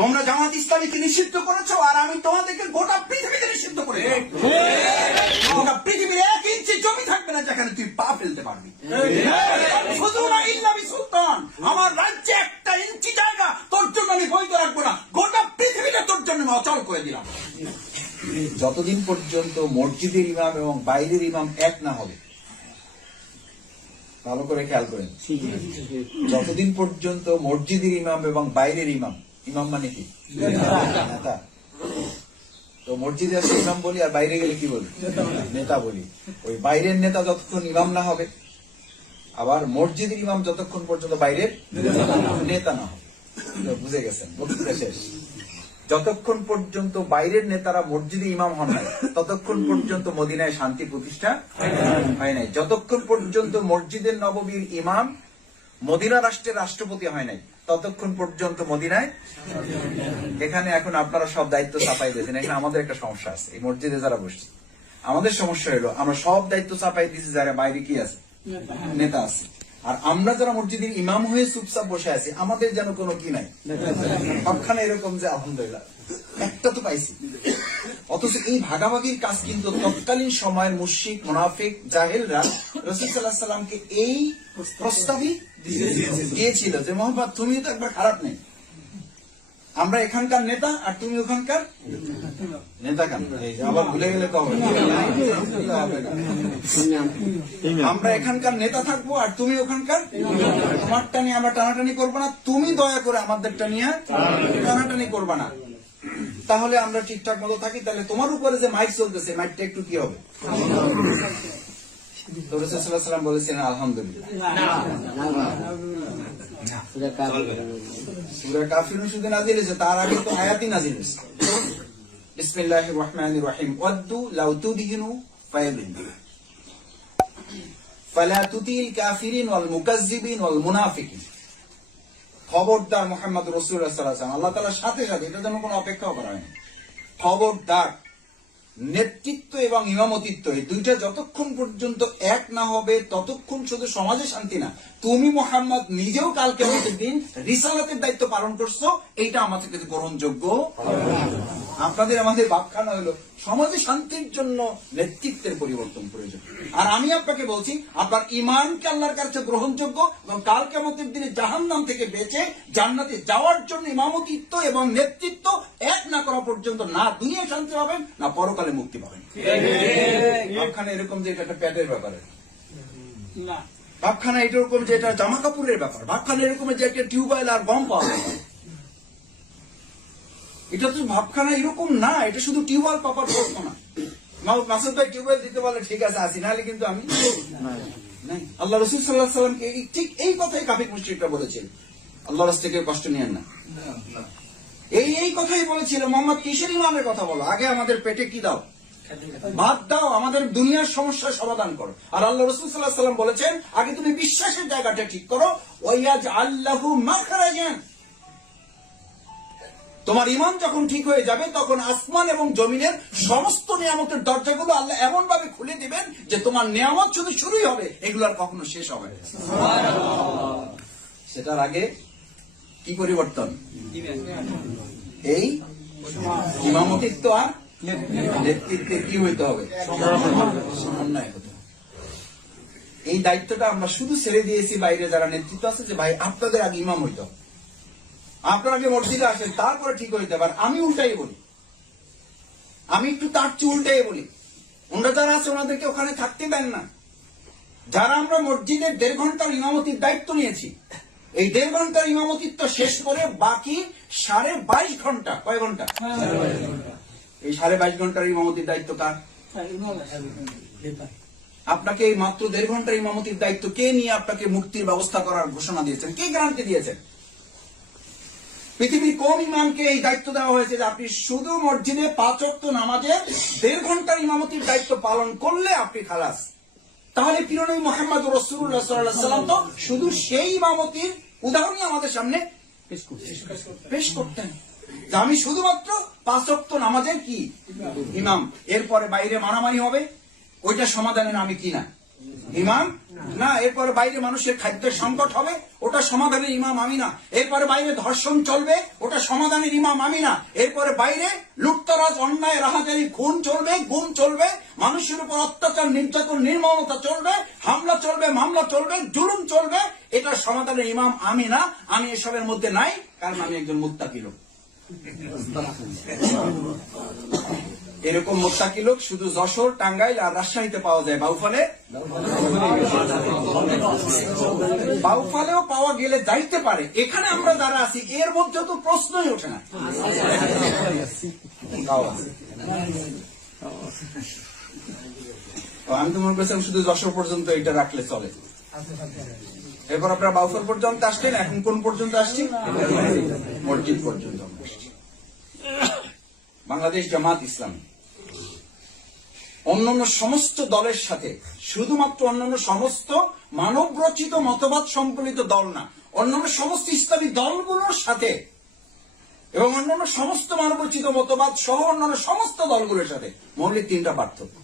তোমরা জামাত ইসলামীকে নিষিদ্ধ করেছো, আর আমি তোমাদেরকে গোটা পৃথিবীতে নিষিদ্ধ করে গোটা পৃথিবীর 1 ইঞ্চি জমি থাকবে না যেখানে তুই পা ফেলতে পারবি। শুধু না ইল্লাবি সুলতান, আমার রাজ্যে 1টা ইঞ্চি জায়গা তোর জন্য আমি বৈধ রাখবো না, গোটা পৃথিবীটা তোর জন্য আমি অচল করে দিলাম। যতদিন পর্যন্ত মসজিদের ইমাম এবং বাইরের ইমাম এক না হবে, ভালো করে খেয়াল করেন, যতদিন পর্যন্ত মসজিদের ইমাম এবং বাইরের ইমাম, ইমাম মানে কি নেতা, তো মসজিদে আসলে ইমাম বলি আর বাইরে গেলে কি বলি নেতা বলি, ওই বাইরের নেতা যতক্ষণ ইমাম না হবে, আবার মসজিদের ইমাম যতক্ষণ পর্যন্ত বাইরের নেতা না হবে, বুঝে গেছেন বক্তৃতা শেষ। যতক্ষণ পর্যন্ত বাইরের নেতারা মসজিদে ইমাম হন নাই ততক্ষণ পর্যন্ত মদিনায় শান্তি প্রতিষ্ঠা হয় নাই। যতক্ষণ পর্যন্ত মসজিদের নববীর ইমাম মদিনা রাষ্ট্রের রাষ্ট্রপতি হয় নাই ততক্ষণ পর্যন্ত মদিনায়। এখানে এখন আপনারা সব দায়িত্ব চাপাই দিয়েছেন, এখানে আমাদের একটা সমস্যা আছে। এই মসজিদে যারা বসছে আমাদের সমস্যা হলো আমরা সব দায়িত্ব চাপাই দিয়েছি যারা বাইরে কি আছে নেতা আছে, আর আমরা যারা মসজিদের ইমাম হয়ে চুপচাপ বসে আছি আমাদের যেন কোনো কি নাই, সবখানে এরকম যে আলহামদুলিল্লাহ একটা তো পাইছি। অথচ এই ভাগাভাগির কাজ কিন্তু তৎকালীন সময়ের মুশরিক মুনাফিক জাহেলরা রাসূল সাল্লাল্লাহু আলাইহি সাল্লামকে এই প্রস্তাবই দিয়েছিল যে মোহাম্মদ তুমি তো একবার খারাপ নেই, আমরা এখানকার নেতা আর তুমি ওখানকার নেতা কেন, আবার ভুলে গেলে কবে, আমরা এখানকার নেতা থাকবো আর তুমি ওখানকার, তোমারটা নিয়ে আমরা টানাটানি করবো না, তুমি দয়া করে আমাদেরটা নিয়ে টানাটানি করবা না, তাহলে আমরা ঠিকঠাক মতো থাকি। তাহলে তোমার উপরে যে মাইক চলতেছে মাইকটা একটু কি হবে, তো রাসূল সাল্লাল্লাহু আলাইহি ওয়াসাল্লাম বলেছেন আলহামদুলিল্লাহ। সূরা কাফিরুন শুধু নাযিল হয়েছে, তার আগে তো আয়াতই নাযিল হয়েছে। বিসমিল্লাহির রহমানির রহিম, ওয়াদ্দু লাউ তুদহিনু ফায়াদহিনু ফালা তুতিল কাফিরিন ওয়াল মুকাজ্জিবিন ওয়াল মুনাফিকিন। খবরদার মুহাম্মদ রাসূলুল্লাহ সাল্লাল্লাহু আলাইহি ওয়াসাল্লাম, আল্লাহ তাআলার সাথে সাথে এটার জন্য কোনো অপেক্ষাও করা হয়নি, খবরদার নেতৃত্ব এবং ইমামতিত্ব এই দুইটা যতক্ষণ পর্যন্ত এক না হবে ততক্ষণ শুধু সমাজে শান্তি না, তুমি মুহাম্মদ নিজেও কালকে দিন রিসালাতের দায়িত্ব পালন করছো, এইটা আমাদের কাছে গ্রহণযোগ্য। আপনাদের আমাদের ভাবখানা হলো সমাজে শান্তির জন্য নেতৃত্বের পরিবর্তন প্রয়োজন, আর আমি আপনাকে বলছি আপনার ইমানকে আল্লাহর কাছে গ্রহণযোগ্য এবং কাল কিয়ামতের দিনে জাহান্নাম থেকে বেঁচে জান্নাতে যাওয়ার জন্য ইমামতিত্ব এবং নেতৃত্ব এক না করা পর্যন্ত না দুনিয়ায় শান্তি পাবেন না পরকালে মুক্তি পাবেন। ভাবখানা এরকম যে এটা একটা প্যাটের ব্যাপারে না, ভাবখানা এরকম যে এটা জামা কাপড়ের ব্যাপার, ভাবখানা এরকম যে একটা টিউবওয়েল আর বম পাওয়া যায়, এটা তো ভাবখানা এরকম না, এটা শুধু টিউবওয়েল পাওয়ার প্রশ্ন না। মাসুদ ভাই টিউবওয়েল দিতে পারলে ঠিক আছে আসি, নাহলে কিন্তু আমি নাই। আল্লাহ রাসূল সাল্লাল্লাহু আলাইহি ওয়াসাল্লামকে ঠিক এই কথাই কাফির মুশরিকরা বলেছিল, আল্লাহর রাস্তায় কেউ কষ্ট নিয়েন না, এই কথাই বলেছিল। মোহাম্মদ কিসের ইমামের কথা বলো, আগে আমাদের পেটে কি দাও, ভাত দাও, আমাদের দুনিয়ার সমস্যার সমাধান করো। আর আল্লাহ রাসূল সাল্লাল্লাহু আলাইহি ওয়াসাল্লাম বলেছেন আগে তুমি বিশ্বাসের জায়গাটা ঠিক করো, ওয়ায়াজআল লাহু মাখরাজান। তোমার ঈমান যখন ঠিক হয়ে যাবে তখন আসমান এবং জমিনের সমস্ত নিয়ামতের দরজাগুলো আল্লাহ এমন ভাবে খুলে দিবেন যে তোমার নিয়ামত শুধু শুরুই হবে, এগুলো আর কখনো শেষ হবে না। সেটার আগে কি পরিবর্তন, এই ইমামতিত্ব আর নেতৃত্বে কি হইতে হবে, সমন্বয় হতে হবে। এই দায়িত্বটা আমরা শুধু ছেড়ে দিয়েছি বাইরে যারা নেতৃত্ব আছে যে ভাই আপনাদের আগে ইমাম হইতে হবে, আপনার আগে মসজিদে আসেন তারপরে ঠিক হইতে পারে। আমি উল্টাই বলি, আমি একটু তার চেয়ে উল্টাই বলি, ওনারা যারা আছে ওনাদেরকে ওখানে থাকতে দেন না। যারা আমরা মসজিদের 1.5 ঘন্টার ইমামতির দায়িত্ব নিয়েছি, এই 1.5 ঘন্টার ইমামতিত্ব শেষ করে বাকি 22.5 ঘন্টা, কয় ঘন্টা, এই 22.5 ঘন্টার ইমামতির দায়িত্ব কার? আপনাকে এই মাত্র 1.5 ঘন্টার ইমামতির দায়িত্ব কে নিয়ে আপনাকে মুক্তির ব্যবস্থা করার ঘোষণা দিয়েছেন, কে গ্যারান্টি দিয়েছেন? পৃথিবীর কোন ইমামকে এই দায়িত্ব দেওয়া হয়েছে যে আপনি শুধু মসজিদে 5 ওয়াক্ত নামাজের 1.5 ঘন্টার ইমামতির দায়িত্ব পালন করলে আপনি খালাস? তাহলে প্রিয় নবী মুহাম্মদ রাসূলুল্লাহ সাল্লাল্লাহু আলাইহি ওয়াসাল্লাম তো শুধু সেই ইমামতির উদাহরণই আমাদের সামনে পেশ করতেন যে আমি শুধুমাত্র 5 ওয়াক্ত নামাজের কি ইমাম, এরপরে বাইরে মারামারি হবে ওইটা সমাধানের আমি কি না ইমাম না। এরপরে বাইরে মানুষের খাদ্যের সংকট হবে, ওটা সমাধানের ইমাম আমি না। এরপরে বাইরে ধর্ষণ চলবে, ওটা সমাধানের ইমাম আমি না। এরপরে বাইরে লুটতরাজ, অন্যায়, রাহাজানি, খুন চলবে, গুম চলবে, মানুষের উপর অত্যাচার, নির্যাতন, নির্মমতা চলবে, হামলা চলবে, মামলা চলবে, জুলুম চলবে, এটা সমাধানের ইমাম আমি না। আমি এসবের মধ্যে নাই, কারণ আমি একজন মুত্তাকি লোক। এরকম মোত্তাকি লোক শুধু যশোর, টাঙ্গাইল আর রাজশাহীতে পাওয়া যায়। বাউফালেও পাওয়া গেলে যাইতে পারে। এখানে আমরা যারা আছি এর মধ্যে তো প্রশ্নই ওঠে না। আমি তো মনে করছিলাম শুধু যশোর পর্যন্ত এটা রাখলে চলে। এরপর আপনারা বাউফল পর্যন্ত আসছেন, এখন কোন পর্যন্ত আসছি? মসজিদ পর্যন্ত আমরা আসছি। বাংলাদেশ জামাত ইসলামী অন্যান্য সমস্ত দলের সাথে, শুধুমাত্র অন্যান্য সমস্ত মানব রচিত মতবাদ সম্বলিত দল না, অন্যান্য সমস্ত ইসলামী দলগুলোর সাথে এবং অন্যান্য সমস্ত মানব রচিত মতবাদ সহ অন্যান্য সমস্ত দলগুলোর সাথে মৌলিক তিনটা পার্থক্য।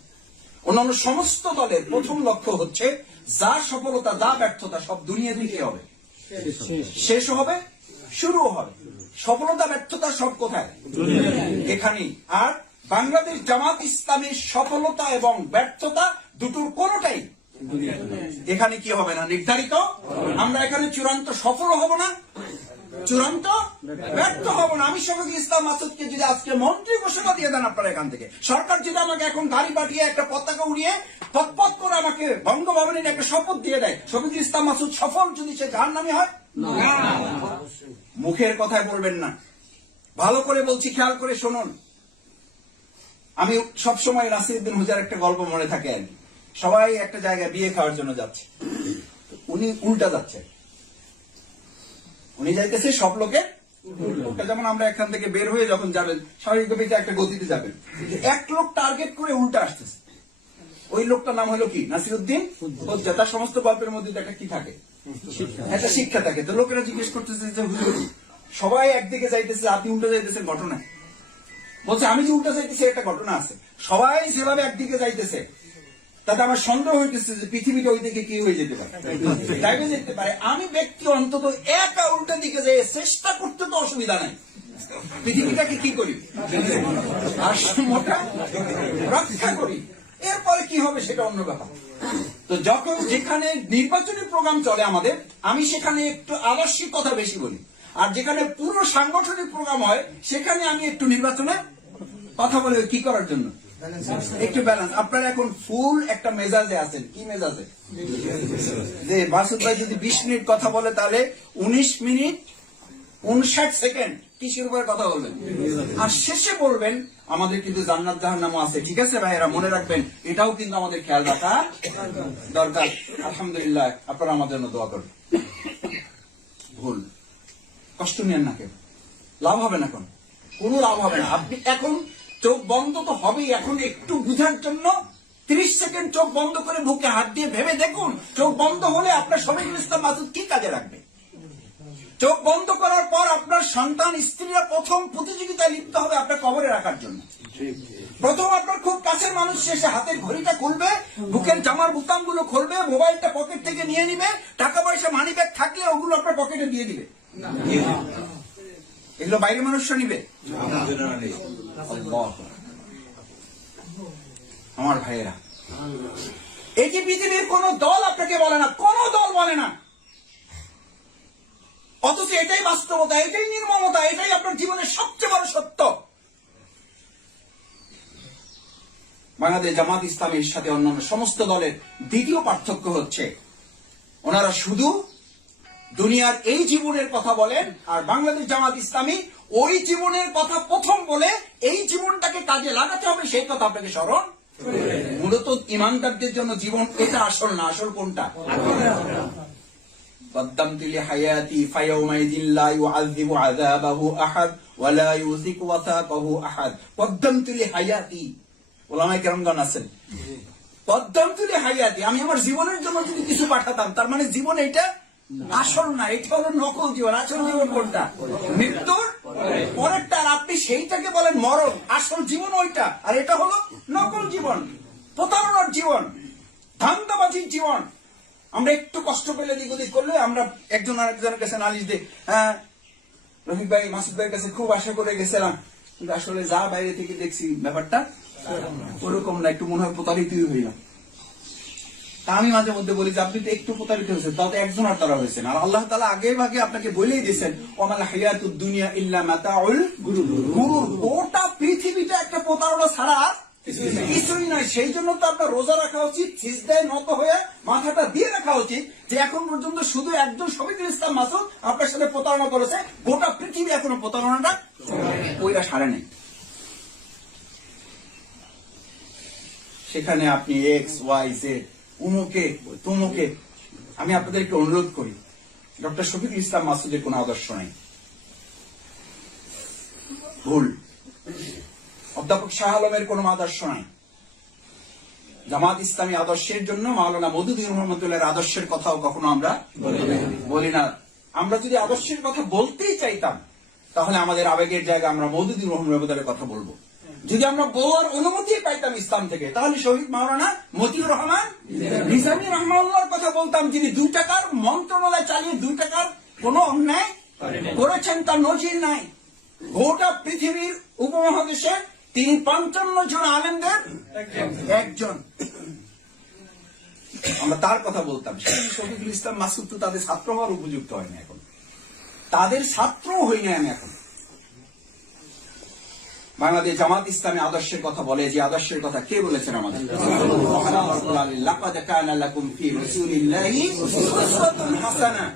অন্যান্য সমস্ত দলের প্রথম লক্ষ্য হচ্ছে যা সফলতা, যা ব্যর্থতা সব দুনিয়া থেকে হবে, শেষ হবে, শুরুও হবে। সফলতা ব্যর্থতা সব কোথায়? এখানেই। আর বাংলাদেশ জামাত ইসলামীর সফলতা এবং ব্যর্থতা দুটোর কোনটাই এখানে কি হবে না, নির্ধারিত। আমরা এখানে চূড়ান্ত সফল হব না, চূড়ান্ত ব্যর্থ হব না। আমি শফিকুল ইসলাম মাসুদকে যদি আজকে মন্ত্রী ঘোষণা দিয়ে দেন আপনারা এখান থেকে, সরকার যদি আমাকে এখন গাড়ি পাঠিয়ে একটা পতাকা উড়িয়ে পথ করে আমাকে বঙ্গভবনে একটা শপথ দিয়ে দেয়, শফিকুল ইসলাম মাসুদ সফল, যদি সে জাহান্নামী হয়? মুখের কথায় বলবেন না, ভালো করে বলছি, খেয়াল করে শুনুন। আমি সবসময় নাসিরউদ্দিন হুজার একটা গল্প মনে থাকে আর কি। সবাই একটা জায়গায় বিয়ে খাওয়ার জন্য যাচ্ছে, উনি উল্টা যাচ্ছে। উনি যাইতেছে সব লোকের উল্টা। যেমন আমরা এখান থেকে বের হয়ে যখন যাবেন স্বাভাবিকভাবে একটা গতিতে যাবেন, এক লোক টার্গেট করে উল্টা আসতেছে। ওই লোকটার নাম হলো কি? নাসিরউদ্দিন হুজা। তার সমস্ত গল্পের মধ্যে একটা কি থাকে? একটা শিক্ষা থাকে। তো লোকেরা জিজ্ঞেস করতেছে যে হুজুর সবাই একদিকে যাইতেছে, আপনি উল্টা যাইতেছেন, ঘটনা? বলছে আমি যে উল্টা যাইতেছি একটা ঘটনা আছে। সবাই যেভাবে একদিকে যাইতেছে তাতে আমার সন্দেহ হইতেছে যে পৃথিবীটা ওই দিকে কি হয়ে যেতে পারে, যাইবে যেতে পারে। আমি ব্যক্তি অন্তত একা উল্টা দিকে যাই, চেষ্টা করতে তো অসুবিধা নাই। পৃথিবীটাকে কি করি, ভারসাম্যটা রক্ষা করি। এরপরে কি হবে সেটা অন্য ব্যাপার। তো যখন যেখানে নির্বাচনী প্রোগ্রাম চলে আমাদের, আমি সেখানে একটু আদর্শিক কথা বেশি বলি, আর যেখানে পুরো সাংগঠনিক প্রোগ্রাম হয় সেখানে আমি একটু নির্বাচনে কথা বলি। কি করার জন্য? একটু ব্যালেন্স। আপনারা এখন ফুল একটা মেজাজে আছেন। কি মেজাজে? যে মাসুদ ভাই যদি 20 মিনিট কথা বলে তাহলে 19 মিনিট 59 সেকেন্ড কিসের উপরে কথা বলবেন, আর শেষে বলবেন আমাদের কিন্তু জান্নাত জাহান্নাম আছে। ঠিক আছে ভাইয়েরা, মনে রাখবেন, এটাও কিন্তু আমাদের খেয়াল রাখা দরকার। আলহামদুলিল্লাহ, আপনারা আমাদের জন্য দোয়া করবেন। ভুল, কষ্ট নেন না, কেউ লাভ হবে না, কোনো লাভ হবে না। আপনি এখন চোখ বন্ধ তো হবেই। এখন একটু বুঝার জন্য 30 সেকেন্ড চোখ বন্ধ করে বুকে হাত দিয়ে ভেবে দেখুন, চোখ বন্ধ হলে আপনার শফিকুল ইসলাম মাসুদ কি কাজে রাখবে। চোখ বন্ধ করার পর আপনার সন্তান, স্ত্রীরা প্রথম প্রতিযোগিতায় লিপ্ত হবে আপনার কবরে রাখার জন্য। প্রথম আপনার খুব কাছের মানুষ এসে হাতের ঘড়িটা খুলবে, বুকের জামার বোতাম গুলো খুলবে, মোবাইলটা পকেট থেকে নিয়ে নিবে, টাকা পয়সা মানি ব্যাগ থাকলে ওগুলো আপনার পকেটে দিয়ে দিবে। এগুলো বাইরে মানুষরা নিবে? আমার ভাইয়েরা, এই যে পৃথিবীর কোন দল আপনাকে বলে না, কোন দল বলে না, অথচ এটাই বাস্তবতা, এটাই নির্মমতা, এটাই আপনার জীবনের সবচেয়ে বড় সত্য। বাংলাদেশ জামাত ইসলামের সাথে অন্যান্য সমস্ত দলের দ্বিতীয় পার্থক্য হচ্ছে ওনারা শুধু দুনিয়ার এই জীবনের কথা বলেন, আর বাংলাদেশ জামাত ইসলামী ওই জীবনের কথা প্রথম বলে এই জীবনটাকে কাজে লাগাতে হবে সেই কথা আপনাকে স্মরণ। মূলত ইমানদারদের জন্য জীবন এটা আসল না, আসল কোনটা? قدمت لحياتي فيومئذ لا يعذب عذابه أحد ولا يوثق وثاقه أحد। قدمت لحياتي, ওলামায়ে কেরামগণ আছেন, قدمت لحياتي, আমি আমার জীবনের জন্য যদি কিছু পাঠাতাম, তার মানে জীবন এটা আসল না, এটা হলো নকল জীবন। আসল জীবন কোনটা? মৃত্যুর পরেরটা। আর আপনি সেইটাকে বলেন মরণ। আসল জীবন ওইটা, আর এটা হলো নকল জীবন, প্রতারণার জীবন, ধান্দাবাজির জীবন। আমরা একটু কষ্ট পেলে দিক ওদিক করলে আমরা একজন আরেকজনের কাছে নালিশ দিই, হ্যাঁ রফিক ভাই মাসুদ ভাইয়ের কাছে খুব আশা করে গেছিলাম, কিন্তু আসলে যা বাইরে থেকে দেখছি ব্যাপারটা ওরকম না, একটু মনে হয় প্রতারিতই হইলাম। তা আমি মাঝে মধ্যে বলি যে আপনি তো একটু প্রতারিত হয়েছেন, তাতে একজন আর তারা হয়েছেন। আর আল্লাহ তাআলা আগে ভাগে আপনাকে বলেই দিয়েছেন ওয়ামাল হায়াতুদ দুনিয়া ইল্লা মাতাউল গুরুর। গোটা পৃথিবীটা একটা প্রতারণা ছাড়া কিছুই নয়। সেই জন্য তো আপনার রোজা রাখা উচিত, সিজদায় নত হয়ে মাথাটা দিয়ে রাখা উচিত যে এখন পর্যন্ত শুধু একজন শফিকুল ইসলাম মাসুদ আপনার সাথে প্রতারণা করেছে, গোটা পৃথিবী এখনো প্রতারণাটা ওইটা সারে নেই। সেখানে আপনি এক্স ওয়াই জেড উমুকে তুমুকে, আমি আপনাদেরকে অনুরোধ করি, ডক্টর শফিকুল ইসলাম মাসুদের কোন আদর্শ নাই, ভুল। অধ্যাপক শাহ আলমের কোন আদর্শ নাই। জামাত ইসলামী আদর্শের জন্য মাওলানা মওদুদী রহমতুল্লাহর আদর্শের কথাও কখনো আমরা বলি না। আমরা যদি আদর্শের কথা বলতেই চাইতাম তাহলে আমাদের আবেগের জায়গায় আমরা মওদুদী রহমতুল্লাহর কথা বলবো। যদি আমরা বলার অনুমতি পাইতাম ইসলাম থেকে তাহলে শহীদ মাওলানা মতিউর রহমান নিজামী রহমানুল্লাহর কথা বলতাম, যিনি 2 টাকার মন্ত্রণালয় চালিয়ে 2 টাকার কোন অন্যায় করেছেন তার নজির নাই। গোটা পৃথিবীর উপমহাদেশে তিনি 55 জন আলেমদের একজন, আমরা তার কথা বলতাম। সেই শফিকুল ইসলাম মাসুদ তো তাদের ছাত্র হওয়ার উপযুক্ত হয় না, এখন তাদের ছাত্র হই না আমি। এখন বাংলাদেশ জামাত ইসলামী আদর্শের কথা বলে, যে আদর্শের কথা কে বলেছেন আমাদের? লাকাদ কানা লাকুম ফি রাসূলিল্লাহি উসওয়াতুন হাসানাহ।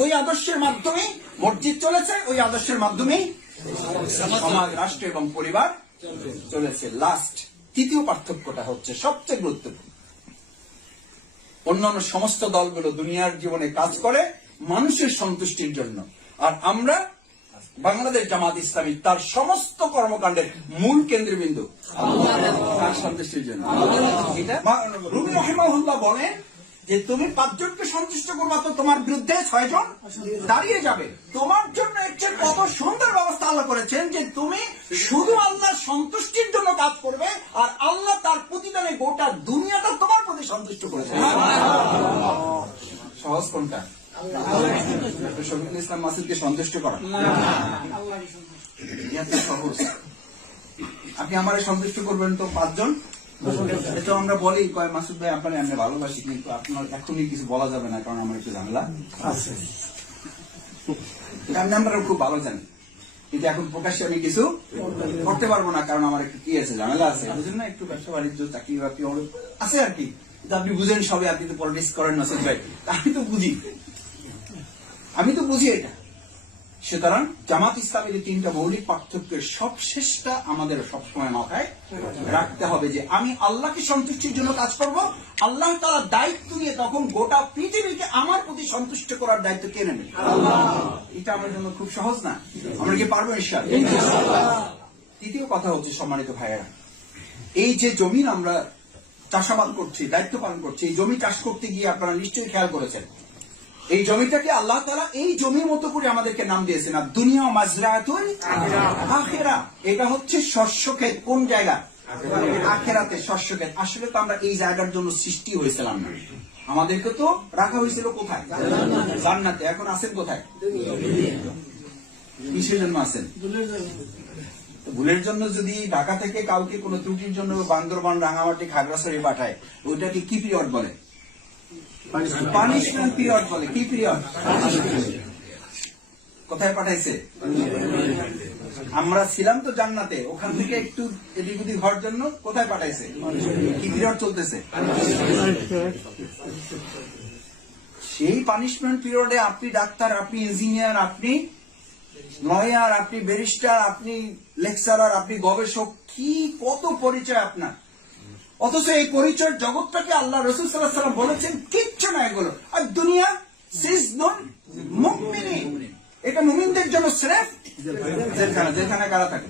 ওই আদর্শের মাধ্যমে মসজিদ চলেছে, ওই আদর্শের মাধ্যমে সমাজ, রাষ্ট্র এবং পরিবার চলেছে। লাস্ট তৃতীয় পার্থক্যটা হচ্ছে সবচেয়ে গুরুত্বপূর্ণ। অন্যান্য সমস্ত দলগুলো দুনিয়ার জীবনে কাজ করে মানুষের সন্তুষ্টির জন্য, আর আমরা বাংলাদেশ জামাত ইসলামী তার সমস্ত কর্মকাণ্ডের মূল কেন্দ্রবিন্দু তার সন্তুষ্টির জন্য। রুমি রাহিমাহুল্লাহ বলেন যে তুমি 5 জনকে সন্তুষ্ট করবা তো তোমার বিরুদ্ধে 6 জন দাঁড়িয়ে যাবে। তোমার জন্য একটা কত সুন্দর ব্যবস্থা আল্লাহ করেছেন যে তুমি শুধু আল্লাহর সন্তুষ্টির জন্য কাজ করবে, আর আল্লাহ তার প্রতিদানে গোটা দুনিয়াটা তোমার প্রতি সন্তুষ্ট করেছে। সহজ কোনটা? শফিকুল ইসলাম মাসুদকে সন্তুষ্ট করা সহজ। আপনি আমারে সন্তুষ্ট করবেন তো 5 জন, এটা আমরা বলি কয় মাসুদ ভাই আপনার আমি ভালোবাসি, কিন্তু আপনার এখনই কিছু বলা যাবে না কারণ আমার একটু ঝামেলা আছে। আমরা খুব ভালো জানি, কিন্তু এখন প্রকাশ্যে আমি কিছু করতে পারবো না কারণ আমার একটু কি আছে, ঝামেলা আছে। বুঝলেন না, একটু ব্যবসা বাণিজ্য চাকরি বাকরি আছে আর কি। আপনি বুঝেন সবে, আপনি তো পলিটিক্স করেন মাসুদ ভাই, আমি তো বুঝি এটা। সুতরাং জামাত ইসলামের এই 3টা মৌলিক পার্থক্যের সবশেষটা আমাদের সবসময় মাথায় রাখতে হবে যে আমি আল্লাহকে সন্তুষ্টির জন্য কাজ করব। আল্লাহ তাআলা দায়িত্ব নিয়ে তখন গোটা পৃথিবীকে আমার প্রতি সন্তুষ্ট করার দায়িত্ব কে নেবে? এটা আমার জন্য খুব সহজ না। আমরা কি পারবো ইনশাআল্লাহ? তৃতীয় কথা হচ্ছে, সম্মানিত ভাইয়েরা, এই যে জমিন আমরা চাষাবাদ করছি, দায়িত্ব পালন করছি, এই জমি চাষ করতে গিয়ে আপনারা নিশ্চয়ই খেয়াল করেছেন এই জমিটাকে আল্লাহ তাআলা এই জমির মতো করে আমাদেরকে নাম দিয়েছেন আর দুনিয়া মাজরাতুল আখিরা। এটা হচ্ছে শস্য ক্ষেত। কোন জায়গা? আখিরাতে শস্য ক্ষেত। আসলে তো আমরা এই জায়গার জন্য সৃষ্টি হয়েছিলাম না, আমাদেরকে তো রাখা হয়েছিল কোথায়? জান্নাতে। এখন আছেন কোথায়? কিসের জন্য আছেন? ভুলের জন্য যদি ঢাকা থেকে কাউকে কোনো ত্রুটির জন্য বান্দরবান, রাঙামাটি, খাগড়াছড়ি পাঠায়, ওইটাকে কি পিরিয়ড বলে? পানিশমেন্ট পিরিয়ড বলে। কি পিরিয়ড? কোথায় পাঠাইছে? আমরা ছিলাম তো জান্নাতে, ওখান থেকে একটু এদিক ওদিক হওয়ার জন্য কোথায় পাঠাইছে? কি পিরিয়ড চলতেছে? সেই পানিশমেন্ট পিরিয়ডে আপনি ডাক্তার, আপনি ইঞ্জিনিয়ার, আপনি লয়ার, আপনি ব্যারিস্টার, আপনি লেকচারার, আপনি গবেষক, কি কত পরিচয় আপনার। অথচ এই পরিচয় জগৎটাকে আল্লাহ রাসূল সাল্লাল্লাহু আলাইহি ওয়াসাল্লাম বলেছেন কিচ্ছু না এগুলো। আর দুনিয়া সিজনুন মুমিনিন, এটা মুমিনদের জন্য স্রেফ জেলখানা। জেলখানা কারা থাকে?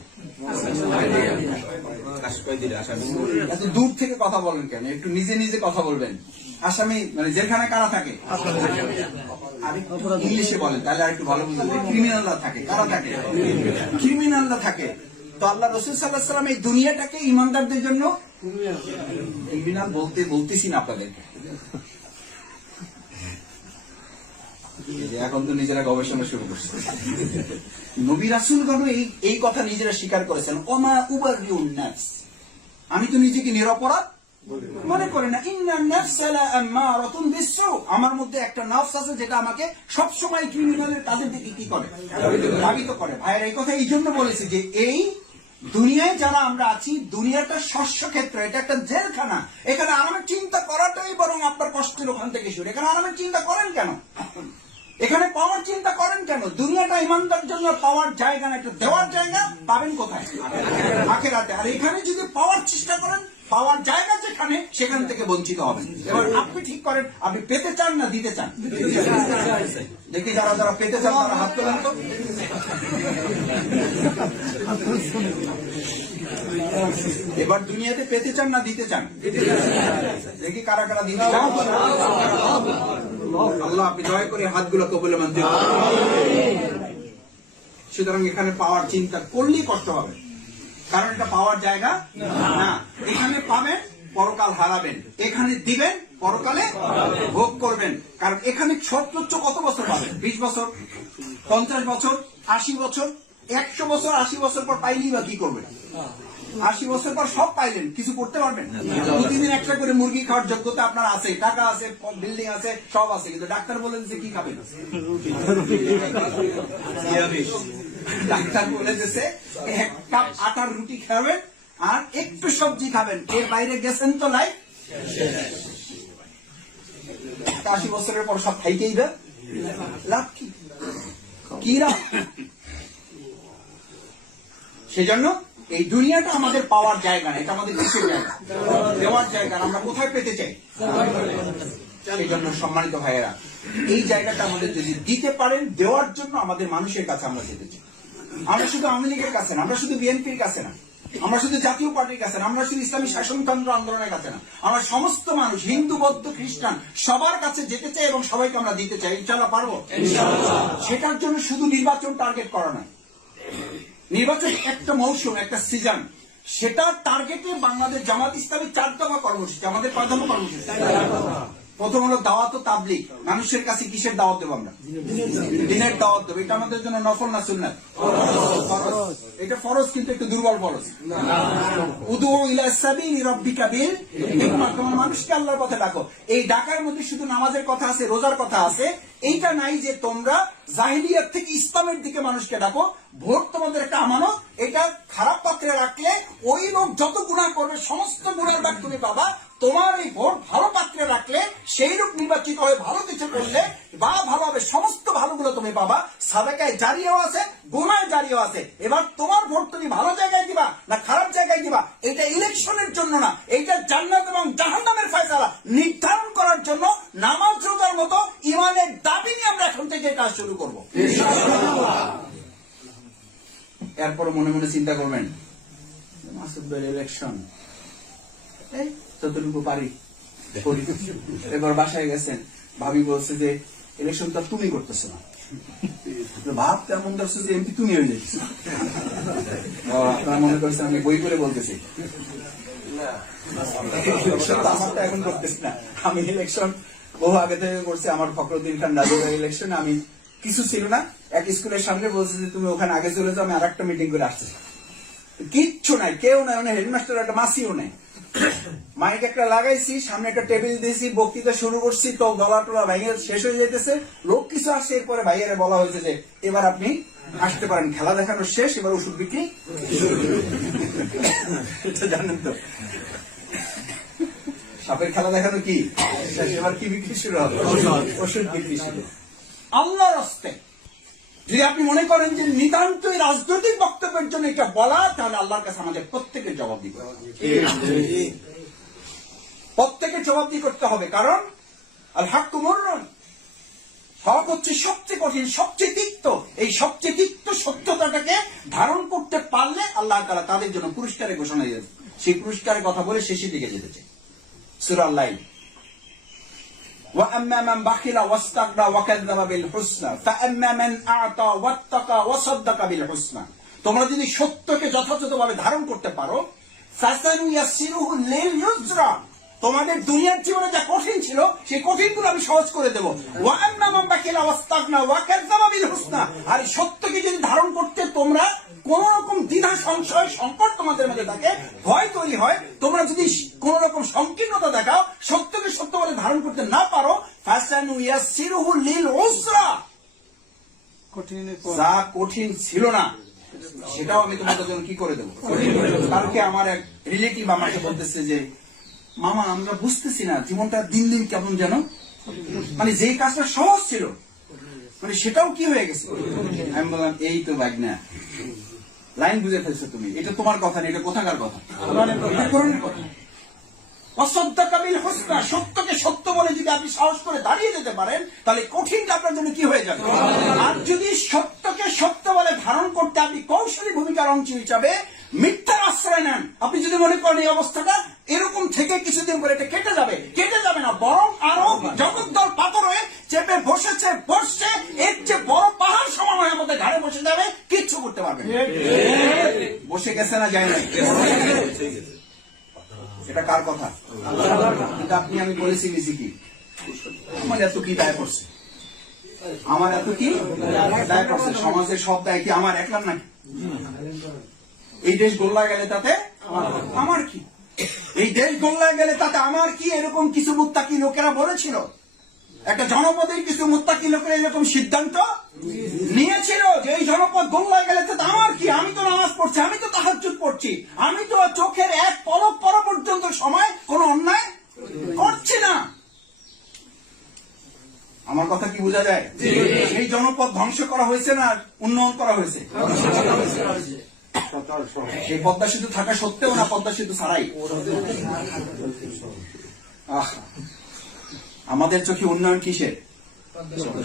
এত দূর থেকে কথা বলেন কেন? একটু নিজে নিজে কথা বলবেন। আসামি মানে জেলখানা কারা থাকে? ইংলিশে বলেন তাহলে আর একটু ভালো বুঝবেন। ক্রিমিনালরা থাকে। কারা থাকে? ক্রিমিনালরা থাকে। তো আল্লাহ রাসূল সাল্লাল্লাহু আলাইহি ওয়াসাল্লাম এই দুনিয়াটাকে ইমানদারদের জন্য ক্রিমিনাল বলতেছি না আপনাদেরকে, এখন তো নিজেরা গবেষণা শুরু করছে। নবী রাসূলগণ এই কথা নিজেরা স্বীকার করেছেন, ওমা উবারিউন নাফস, আমি তো নিজেকে নিরপরাধ মনে করি না। ইন্নান নাফসা লাআম্মারাতুন বিসসু, আমার মধ্যে একটা নফস আছে যেটা আমাকে সবসময় ক্রিমিনালের কাজের দিকে কি করে, ধাবিত করে। ভাইয়ের এই কথা এই জন্য বলেছি যে এই দুনিয়ায় যারা আমরা আছি, দুনিয়াটা শস্য ক্ষেত্র, এটা একটা জেলখানা। এখানে আরামের চিন্তা করাটাই বরং আপনার কষ্টের ওখান থেকে শুরু। এখানে আরামের চিন্তা করেন কেন? এখানে পাওয়ার চিন্তা করেন কেন? দুনিয়াটা ইমানদার জন্য পাওয়ার জায়গা না, একটা দেওয়ার জায়গা। পাবেন কোথায়? আখিরাতে। আর এখানে যদি পাওয়ার চেষ্টা করেন, পাওয়ার জায়গা যেখানে, সেখান থেকে বঞ্চিত হবেন। এবার আপনি ঠিক করেন, আপনি পেতে চান না দিতে চান? দেখি যারা যারা পেতে চান তারা হাত তোলেন তো। এবার দুনিয়াতে পেতে চান না দিতে চান? দেখি কারা কারা দিতে চান। আল্লাহ আপনি দয়া করে হাতগুলো কবুল মঞ্জুর করুন। সুতরাং এখানে পাওয়ার চিন্তা করলেই কষ্ট হবে, কারণ এটা পাওয়ার জায়গা না। এখানে পাবেন, পরকাল হারাবেন। এখানে দিবেন, পরকালে ভোগ করবেন। কারণ এখানে সর্বোচ্চ কত বছর পাবেন? 20 বছর, 50 বছর, 80 বছর, 100 বছর। 80 বছর পর পাইলেই বা কি করবেন? 80 বছর পর সব পাইলেন, কিছু করতে পারবেন? প্রতিদিন একটা করে মুরগি খাওয়ার যোগ্যতা আপনার আছে, টাকা আছে, বিল্ডিং আছে, সব আছে, কিন্তু ডাক্তার বলেন যে কি খাবেন? ডাক্তার বলে দিয়েছে 1 কাপ আটার রুটি খাবেন আর একটু সবজি খাবেন, এর বাইরে গেছেন তো লাইফ। 80 বছরের পর সব খাইতেই দেয়, লাভ কি? কি লাভ? সেজন্য এই দুনিয়াটা আমাদের পাওয়ার জায়গা না, এটা আমাদের কিসের জায়গা? দেওয়ার জায়গা। আমরা কোথায় পেতে চাই? সেই জন্য সম্মানিত ভাইয়েরা, এই জায়গাটা আমাদের যদি দিতে পারেন, দেওয়ার জন্য আমাদের মানুষের কাছে আমরা যেতে চাই। আমরা শুধু আওয়ামী লীগের কাছে না, আমরা শুধু বিএনপির কাছে না, আমরা শুধু জাতীয় পার্টির কাছে না, আমরা শুধু ইসলামী শাসনতন্ত্র আন্দোলনের কাছে না, আমরা সমস্ত মানুষ, হিন্দু, বৌদ্ধ, খ্রিস্টান, সবার কাছে যেতে চাই এবং সবাইকে আমরা দিতে চাই। ইনশাআল্লাহ পারবো। সেটার জন্য শুধু নির্বাচন টার্গেট করা নয়। নির্বাচন একটা মৌসুম, একটা সিজন, সেটা টার্গেটে বাংলাদেশ জামাত ইসলামী 4 দফা কর্মসূচি, আমাদের 5 দফা কর্মসূচি। প্রথম হলো দাওয়াত ও তাবলীগ। মানুষের কাছে কিসের দাওয়াত দেবো আমরা? দিনের দাওয়াত দেবো। এটা আমাদের জন্য নফল না সুন্নাত? ফরজ। এটা ফরজ, কিন্তু একটু দুর্বল ফরজ। উদু ইলা সাবিলি রাব্বিকা বিল হিকমা, তোমার মানুষকে আল্লাহর পথে ডাকো। এই ডাকার মধ্যে শুধু নামাজের কথা আছে, রোজার কথা আছে, এইটা নাই যে তোমরা জাহিলিয়াত থেকে ইসলামের দিকে মানুষকে ডাকো। ভোট তোমাদের একটা আমানত, এটা খারাপ পাত্রে রাখলে ওই লোক যত গুনাহ করবে সমস্ত গুনাহের ভাগ তুমি পাবা। তোমার এই ভোট ভালো পাত্রে রাখলে, সেই লোক নির্বাচিত হয়ে ভালো কিছু করলে বা ভালো হবে, সমস্ত ভালোগুলো তুমি পাবা। সাদাকায় জারিও আছে, গুনায় জারিও আছে। এবার তোমার ভোট তুমি ভালো জায়গায় দিবা না খারাপ জায়গায় দিবা, এটা ইলেকশনের জন্য না, এইটা জান্নাত এবং জাহান্নামের ফয়সালা নির্ধারণ করার জন্য নামাজ রোজার মতো ইমানের দাবি নিয়ে আমরা এখন থেকে কাজ শুরু করব। এরপর মনে মনে চিন্তা করবেন, মাসুদ ভাই ইলেকশন যতটুকু পারি করি। এবার বাসায় গেছেন, ভাবি বলছে যে ইলেকশন তো তুমি করতেছো না, ভাব তেমন ধরছে যে এমপি তুমি হয়ে যাচ্ছ। আপনারা মনে করছেন আমি বই করে বলতেছি, আমারটা এখন করতেছি না। আমি ইলেকশন বহু আগে থেকে করছি। আমার ফখরুদ্দিন খান রাজুর ইলেকশনে আমি কিছু ছিল না, এক স্কুলের সামনে বলছে যে তুমি ওখানে আগে চলে যাও, আমি আর একটা মিটিং করে আসতেছি। কিচ্ছু নাই, কেউ নাই, মানে হেডমাস্টার একটা মাসিও নেই। মাইক একটা লাগাইছি, সামনে একটা টেবিল দিয়েছি, বক্তৃতা শুরু করছি, তো গলা টোলা ভাইয়ের শেষ হয়ে যেতেছে, লোক কিছু আসছে। এরপরে ভাইয়েরা বলা হয়েছে যে এবার আপনি আসতে পারেন, খেলা দেখানো শেষ, এবার ওষুধ বিক্রি। জানেন তো সাপের খেলা দেখানো কি, এবার কি বিক্রি শুরু হবে? ওষুধ বিক্রি শুরু। আল্লাহর রাস্তায় যদি আপনি মনে করেন যে নিতান্তই রাজনৈতিক বক্তব্যের জন্য এটা বলা, তাহলে আল্লাহর কাছে আমাদের প্রত্যেকের জবাবদিহি করতে হবে। প্রত্যেকের জবাবদিহি করতে হবে, কারণ আল হাক্কু মুররুন, হক হচ্ছে সবচেয়ে কঠিন, সবচেয়ে তিক্ত। এই সবচেয়ে তিক্ত সত্যতাটাকে ধারণ করতে পারলে আল্লাহ তাআলা তাদের জন্য পুরস্কারের ঘোষণা দিয়েছে। সেই পুরস্কারের কথা বলে শেষের দিকে যেতে চাই। সূরা আল-লাইল, وَأَمَّا مَنْ بَخِلَ وَاسْتَغْنَى وَكَذَّبَ بِالْحُسْنَى فَأَمَّا مَنْ أَعْطَى وَاتَّقَى وَصَدَّقَ بِالْحُسْنَى, তোমরা যদি সত্যকে যথাযথভাবে ধারণ করতে পারো, فَسَنُيَسِّرُهُ لِلْيُسْرَى, তোমাদের দুনিয়ার জীবনে যা কঠিন ছিল সেই কঠিনগুলো আমি সহজ করে দেবো। ওয়া আম্মা মান বাখিলা ওয়াস্তাগনা ওয়া কাযাবা বিল হুসনা, আর এই সত্যকে যদি ধারণ করতে তোমরা কোন রকম দ্বিধা সংশয় সংকট তোমাদের মধ্যে থাকে, ভয় তৈরি হয়, তোমরা যদি কোন রকম সংকীর্ণতা দেখাও, সত্যকে সত্য বলে ধারণ করতে না পারো, ফাসানুয়াসসিরুহু লিল উসরা, যা কঠিন ছিল না সেটাও আমি তোমাদের জন্য কি করে দেবো। কালকে আমার এক রিলেটিভ আমাকে বলতেছে যে মামা আমরা বুঝতেছি না জীবনটা দিন দিন কেমন যেন, মানে যেই কাজটা সহজ ছিল মানে সেটাও কি হয়ে গেছে। আমি বললাম এই তো বাগনা লাইন বুঝে ফেলছো তুমি, এটা তোমার কথা না, এটা কোথাকার কথা, এটা কোরআনের কথা। অসদ্দাকা বিল হুসনা, সত্যকে সত্য বলে যদি আপনি সাহস করে দাঁড়িয়ে যেতে পারেন তাহলে কঠিনটা আপনার জন্য কি হয়ে যাবে। আর যদি সত্যকে সত্য বলে ধারণ করতে আপনি কৌশলী ভূমিকার অংশ হিসাবে মিথ্যার আশ্রয় নেন, আপনি যদি মনে করেন এই অবস্থাটা এরকম থেকে কিছুদিন পরে এটা কেটে যাবে, কেটে যাবে না, বরং আরো জগদ্দল পাথর হয়ে চেপে বসছে এর চেয়ে বড় পাহাড় সমান হয়ে আমাদের ঘাড়ে বসে যাবে, কিচ্ছু করতে পারবে না। বসে গেছে না যায় না, এটা কার কথা? কিন্তু আপনি আমি বলেছি নিজে কি আমার এত কি দায় করছে, আমার এত কি দায় করছে, সমাজের সব দায় কি আমার একলার নাকি? এই দেশ গোল্লা গেলে তাতে আমার কি, এই দেশ গোল্লা গেলে তাতে আমার কি? এরকম কিছু মুত্তাকি লোকেরা বলেছিল, একটা জনপদের কিছু মুত্তাকি লোকেরা এরকম সিদ্ধান্ত নিয়েছিল যে এই জনপদ গোল্লা গেলে তাতে আমার কি, আমি তো নামাজ পড়ছি, আমি তো তাহাজ্জুদ পড়ছি, আমি তো চোখের এক পলক পরা পর্যন্ত সময় কোনো অন্যায় করছি না। আমার কথা কি বোঝা যায়? সেই জনপদ ধ্বংস করা হয়েছে না উন্নয়ন করা হয়েছে? সেই পদ্মা সেতু থাকা সত্ত্বেও না পদ্মা সেতু ছাড়াই আমাদের চোখে উন্নয়ন কিসের?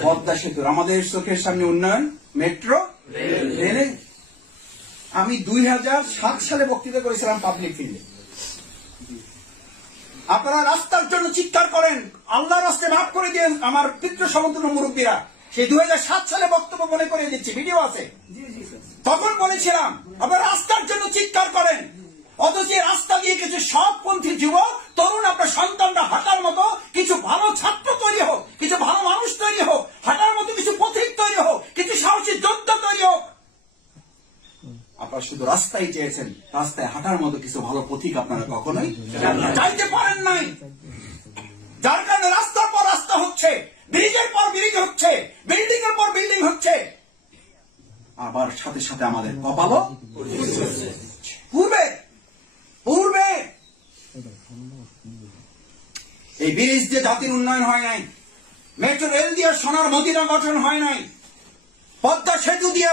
পদ্মা সেতুর। আমাদের চোখের সামনে উন্নয়ন মেট্রো রেলে। আমি 2007 সালে বক্তৃতা করেছিলাম পাবলিক ফিল্ডে। আপনারা রাস্তার জন্য চিৎকার করেন, আল্লাহ রাস্তায় মাফ করে দিয়ে আমার পিতৃ সমতুল্য মুরব্বীরা, সেই 2007 সালে বক্তব্য মনে করে দিচ্ছি, ভিডিও আছে। তখন বলেছিলাম আপনারা রাস্তার জন্য চিৎকার করেন, অথচ রাস্তা দিয়ে কিছু সৎপন্থী যুবক তরুণ আপনার সন্তানরা হাঁটার মতো কিছু ভালো ছাত্র তৈরি হোক, কিছু ভালো মানুষ তৈরি হোক, হাঁটার মতো কিছু পথিক তৈরি হোক, কিছু সাহসী যোদ্ধা তৈরি হোক। আপনারা শুধু রাস্তায় চেয়েছেন, রাস্তায় হাঁটার মতো কিছু ভালো পথিক আপনারা কখনোই চাইতে পারেন নাই। যার কারণে রাস্তার পর রাস্তা হচ্ছে, ব্রিজের পর ব্রিজ হচ্ছে, বিল্ডিং এর পর বিল্ডিং হচ্ছে, আবার সাথে সাথে আমাদের কপালও পূর্বে পূর্বে এই ব্রিজ দিয়ে জাতির উন্নয়ন হয় নাই, মেট্রো রেল দিয়ে সোনার মদিনা গঠন হয় নাই, পদ্মা সেতু দিয়ে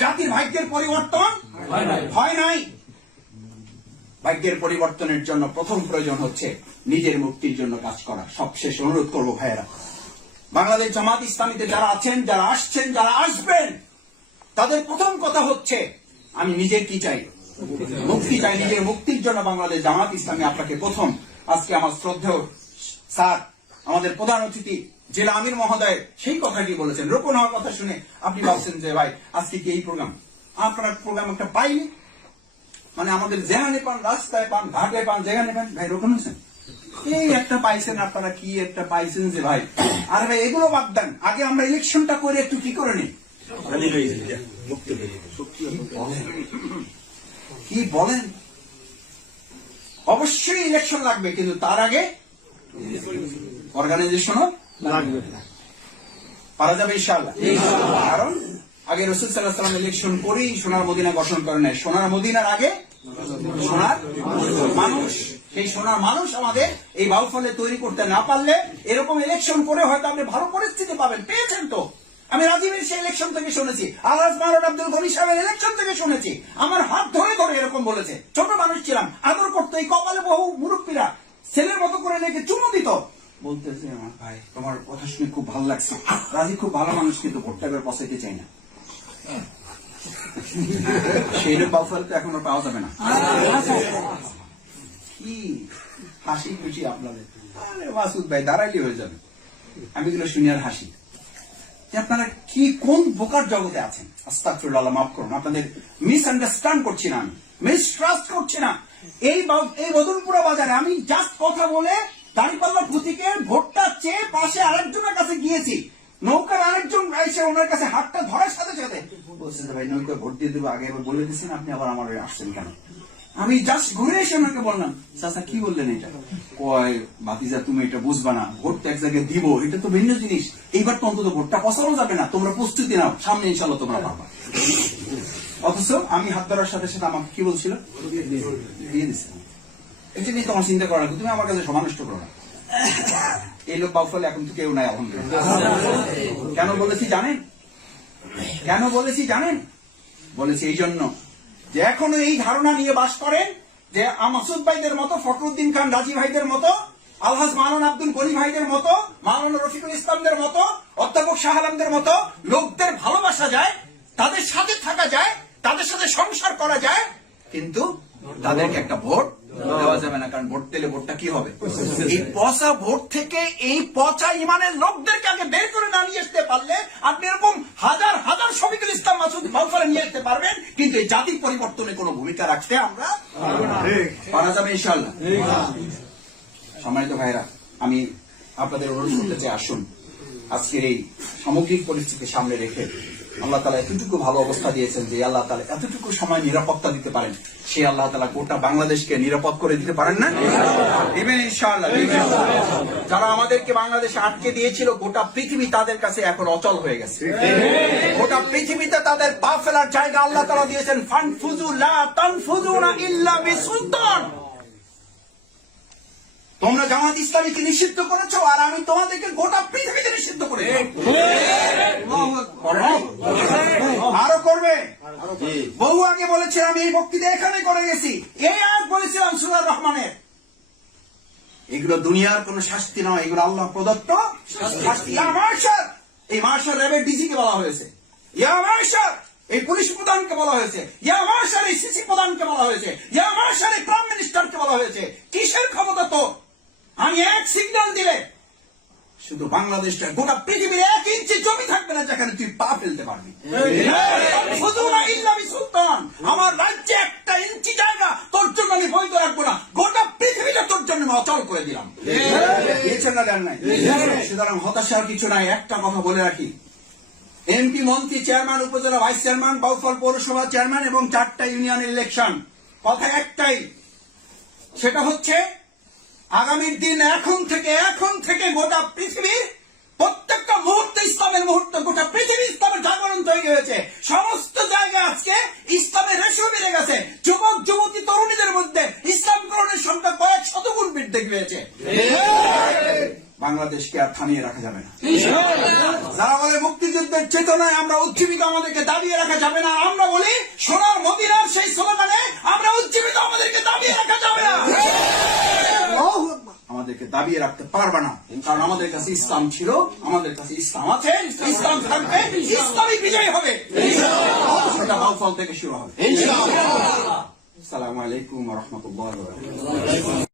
জাতির ভাগ্যের পরিবর্তন হয় নাই। ভাগ্যের পরিবর্তনের জন্য প্রথম প্রয়োজন হচ্ছে নিজের মুক্তির জন্য কাজ করা। সবশেষ অনুরোধ করবো ভাইয়েরা, বাংলাদেশ জামাত ইসলামীতে যারা আছেন, যারা আসছেন, যারা আসবেন, তাদের প্রথম কথা হচ্ছে আমি নিজের কি চাই? মুক্তি চাই। নিজের মুক্তির জন্য বাংলাদেশ জামাত ইসলামী আপনাকে প্রথম, আজকে আমার শ্রদ্ধেয় স্যার আমাদের প্রধান অতিথি জেলা আমির মহোদয় সেই কথাটি বলেছেন। রোপণ হওয়ার কথা শুনে আপনি ভাবছেন যে ভাই আজকে কি এই প্রোগ্রাম, আপনার প্রোগ্রাম একটা পাইনি, মানে আমাদের যেখানে পান, রাস্তায় পান, ঘাটে পান, যেখানে পান, ভাই রোপণ হয়েছেন, এই একটা পাইছেন, আপনারা কি একটা পাইছেন যে ভাই। আর ভাই এগুলো বাদ দেন, আগে আমরা ইলেকশনটা করে একটু কি করে নিই। কি বলেন? অবশ্যই ইলেকশন লাগবে, কিন্তু তার আগে অর্গানাইজেশনও লাগবে। পারা যাবে ইনশাআল্লাহ। কারণ আগে রাসূল সাল্লাল্লাহু আলাইহি ওয়াসাল্লাম ইলেকশন করেই সোনার মদিনা গঠন করে নাই। সোনার মদিনার আগে সোনার মানুষ, সেই সোনার মানুষ আমাদের এই বাউফলে তৈরি করতে না পারলে এরকম ইলেকশন করে হয়তো আপনি ভালো পরিস্থিতি পাবেন। পেয়েছেন তো, আমি রাজীবের সেই ইলেকশন থেকে শুনেছি, আলহাজ মাওলানা আব্দুল গনি সাহেবের ইলেকশন থেকে শুনেছি, আমার হাত ধরে ধরে এরকম বলেছে। ছোট মানুষ ছিলাম, আদর করতো, এই কপালে বহু মুরব্বীরা ছেলের মতো করে লেগে চুমু দিত, বলতেছে আমার ভাই তোমার কথা শুনে খুব ভালো লাগছে, রাজীব খুব ভালো মানুষ, কিন্তু ভোটটা এবার পছাইতে চাই না। সেই বাউফল তো এখন পাওয়া যাবে না। কি হাসি খুশি আপনাদের, আরে মাসুদ ভাই দাঁড়াইলে হয়ে যাবে। আমি এগুলো শুনি আর হাসি। আপনারা কি কোন বোকার জগতে আছেন? আস্তাগফিরুল্লাহ, মাফ করুন, আপনাদের মিস আন্ডারস্ট্যান্ড করছি না, আমি মিসট্রাস্ট করছি না, এই বদনপুরা বাজারে আমি জাস্ট কথা বলে দাঁড়িপাল্লা প্রতীকের ভোটটা চেয়ে পাশে আরেকজনের কাছে গিয়েছি। নৌকার আরেকজন এসে ওনার কাছে হাতটা ধরার সাথে সাথে বলছে যে ভাই নৌকায় ভোট দিয়ে দেবো, আগে এবার বলে দিচ্ছেন, আপনি আবার আমার আসছেন কেন? আমি জাস্ট ঘুরে এসে ওনাকে বললাম, চাচা কি বললেন এটা? কয় ভাতিজা তুমি এটা বুঝবা না, ভোট তো এক জায়গায় দিব, এটা তো ভিন্ন জিনিস, এইবার তো অন্তত ভোটটা পচানো যাবে না, তোমরা প্রস্তুতি নাও, সামনে ইনশাল্লাহ তোমরা পাবা। অথচ আমি হাত ধরার সাথে সাথে আমাকে কি বলছিল, দিয়ে দিচ্ছে। এটা নিয়ে তোমার চিন্তা করা, তুমি আমার কাছে সমানুষ্ট করো না। এই লোক বাউফলে এখন তো কেউ নাই আলহামদুলিল্লাহ। কেন বলেছি জানেন? কেন বলেছি জানেন? বলেছি এই জন্য যে এখনো এই ধারণা নিয়ে বাস করেন যে মাসুদ ভাইদের মতো, ফখরুদ্দিন খান রাজি ভাইদের মতো, আলহাজ মাওলানা আব্দুল গনি ভাইদের মতো, মাওলানা রফিকুল ইসলামদের মতো, অধ্যাপক শাহ আলমদের মতো লোকদের ভালোবাসা যায়, তাদের সাথে থাকা যায়, তাদের সাথে সংসার করা যায়, কিন্তু তাদেরকে একটা ভোট দেওয়া যাবে না। কারণ ভোট দিলে ভোটটা কি হবে? এই পচা ভোট থেকে এই পচা ইমানের লোকদেরকে আগে বের করে না নিয়ে আসতে পারলে আপনি এরকম হাজার হাজার শফিকুল ইসলাম মাসুদ বাউফলে নিয়ে আসতে পারবেন, কিন্তু এই জাতির পরিবর্তনে কোনো ভূমিকা রাখতে আমরা পারা যাবে ইনশাআল্লাহ। সম্মানিত ভাইরা, আমি আপনাদের অনুরোধ করতে চাই, আসুন আজকের এই সামগ্রিক পরিস্থিতি সামনে রেখে আল্লাহ তাআলা এতটুকু ভালো অবস্থা দিয়েছেন যে আল্লাহ তাআলা এতটুকু সময় নিরাপত্তা দিতে পারেন, সেই আল্লাহ তাআলা গোটা বাংলাদেশকে নিরাপদ করে দিতে পারেন না? দিবেন ইনশাআল্লাহ। যারা আমাদেরকে বাংলাদেশে আটকে দিয়েছিল, গোটা পৃথিবী তাদের কাছে এখন অচল হয়ে গেছে। গোটা পৃথিবীতে তাদের পা ফেলার জায়গা আল্লাহ তাআলা দিয়েছেন। ফানফুজু লা তানফুজুনা ইল্লা বিসুলতান। তোমরা জামাত ইসলামীকে নিষিদ্ধ করেছো, আর আমি তোমাদেরকে গোটা পৃথিবীতে নিষিদ্ধ করে আরো করবে। বহু আগে বলেছিলাম, আমি এই বক্তৃতা এখানে করে গেছি, এই আয়াত বলেছিলাম সূরা রহমানের। এগুলো দুনিয়ার কোন শাস্তি নয়, এগুলো আল্লাহ প্রদত্ত শাস্তি। এই মার্শাল র্যাবের ডিজিকে বলা হয়েছে, ইয়া মার্শাল এই পুলিশ প্রধানকে বলা হয়েছে, ইয়া মার্শাল এই সিসি প্রধানকে বলা হয়েছে, ইয়া মার্শাল এই প্রাইম মিনিস্টারকে বলা হয়েছে। কিসের ক্ষমতা তো? আমি এক সিগন্যাল দিলে শুধু বাংলাদেশটা, গোটা পৃথিবীর 1 ইঞ্চি জমি থাকবে না যেখানে তুই পা ফেলতে পারবি। আমার রাজ্যে 1 ইঞ্চি জায়গা তোর জন্য আমি বৈধ রাখবো না, গোটা পৃথিবীটা তোর জন্য আমি অচল করে দিলাম। দিয়েছেন না, দেন নাই? সুতরাং হতাশার কিছু নাই। একটা কথা বলে রাখি, এমপি, মন্ত্রী, চেয়ারম্যান, উপজেলা ভাইস চেয়ারম্যান, বাউফল পৌরসভা চেয়ারম্যান এবং 4টা ইউনিয়নের ইলেকশন, কথা একটাই, সেটা হচ্ছে আগামীর দিন এখন থেকে গোটা পৃথিবীর প্রত্যেকটা মুহূর্তে ইসলামের মুহূর্ত, গোটা পৃথিবী ইসলামের জাগরণ তৈরি হয়েছে। সমস্ত জায়গায় আজকে ইসলামের রেশিও বেড়ে গেছে। যুবক যুবতী তরুণীদের মধ্যে ইসলাম গ্রহণের সংখ্যা কয়েক শতগুণ বৃদ্ধি পেয়েছে। বাংলাদেশকে আর থামিয়ে রাখা যাবে না। যারা বলে মুক্তিযুদ্ধের চেতনায় আমরা উজ্জীবিত, আমাদেরকে দাবিয়ে রাখা যাবে না, আমরা বলি সোনার মদিনার সেই স্লোগানে আমরা উজ্জীবিত, আমাদেরকে দাবিয়ে রাখা যাবে না। আমাদেরকে দাবিয়ে রাখতে পারবে না, কারণ আমাদের কাছে ইসলাম ছিল, আমাদের কাছে ইসলাম আছে, ইসলাম থাকবে, ইসলামই বিজয় হবে। সেটা বাউফল থেকে শুরু হবে। আসসালামু আলাইকুম ওয়া রাহমাতুল্লাহি ওয়া বারাকাতুহু।